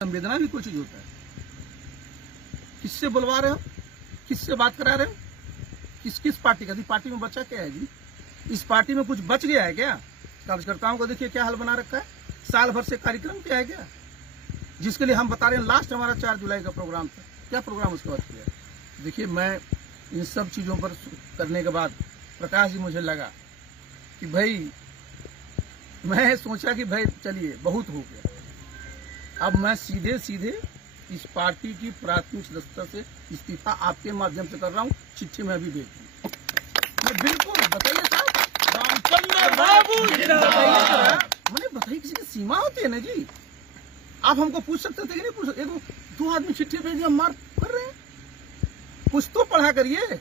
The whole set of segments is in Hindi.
संवेदना भी कोई चीज होता है। किससे बुलवा रहे हो, किससे बात करा रहे हो, किस किस पार्टी का? पार्टी में बचा क्या है जी? इस पार्टी में कुछ बच गया है क्या? कार्यकर्ताओं को देखिए क्या हाल बना रखा है। साल भर से कार्यक्रम क्या है क्या, जिसके लिए हम बता रहे हैं लास्ट हमारा 4 जुलाई का प्रोग्राम था। क्या प्रोग्राम उसके बाद किया? देखिए, मैं इन सब चीजों पर करने के बाद प्रकाश जी मुझे लगा कि भाई, मैं सोचा कि भाई चलिए बहुत हो गया, अब मैं सीधे सीधे इस पार्टी की प्राथमिक सदस्यता से इस्तीफा आपके माध्यम से कर रहा हूँ। चिट्ठी में अभी भेज दूँ। मैं बिल्कुल बताइए साहब, रामचंद्र बाबू मैंने बताइए, किसी की सीमा होती है ना जी। आप हमको पूछ सकते थे कि नहीं पूछ सकते? 2 आदमी चिट्ठी भेज दिया, मार कर रहे हैं। कुछ तो पढ़ा करिए,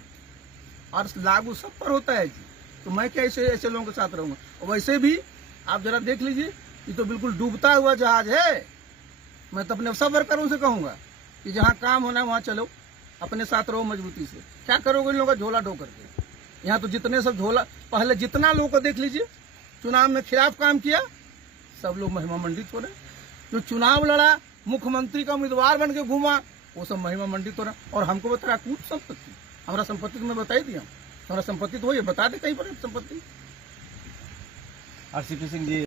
और लागू सब पर होता है जी। तो मैं क्या ऐसे लोगों के साथ रहूंगा? और वैसे भी आप जरा देख लीजिए, ये तो बिल्कुल डूबता हुआ जहाज है। मैं तो अपने सब वर्करों से कहूंगा कि जहां काम होना है वहां चलो, अपने साथ रहो मजबूती से। क्या करोगे इन लोगों का झोला ढो करके? यहाँ तो जितने सब झोला, पहले जितना लोगों को देख लीजिए चुनाव में खिलाफ काम किया, सब लोग महिमा मंडित हो रहे। जो चुनाव लड़ा, मुख्यमंत्री का उम्मीदवार बन के घूमा, वो सब महिमा मंडित हो रहा। और हमको बता रहा कूट संपत्ति, हमारा संपत्ति तो मैं बता ही दिया, हमारा संपत्ति तो वही बता दे कहीं पर संपत्ति। आरसीपी सिंह जी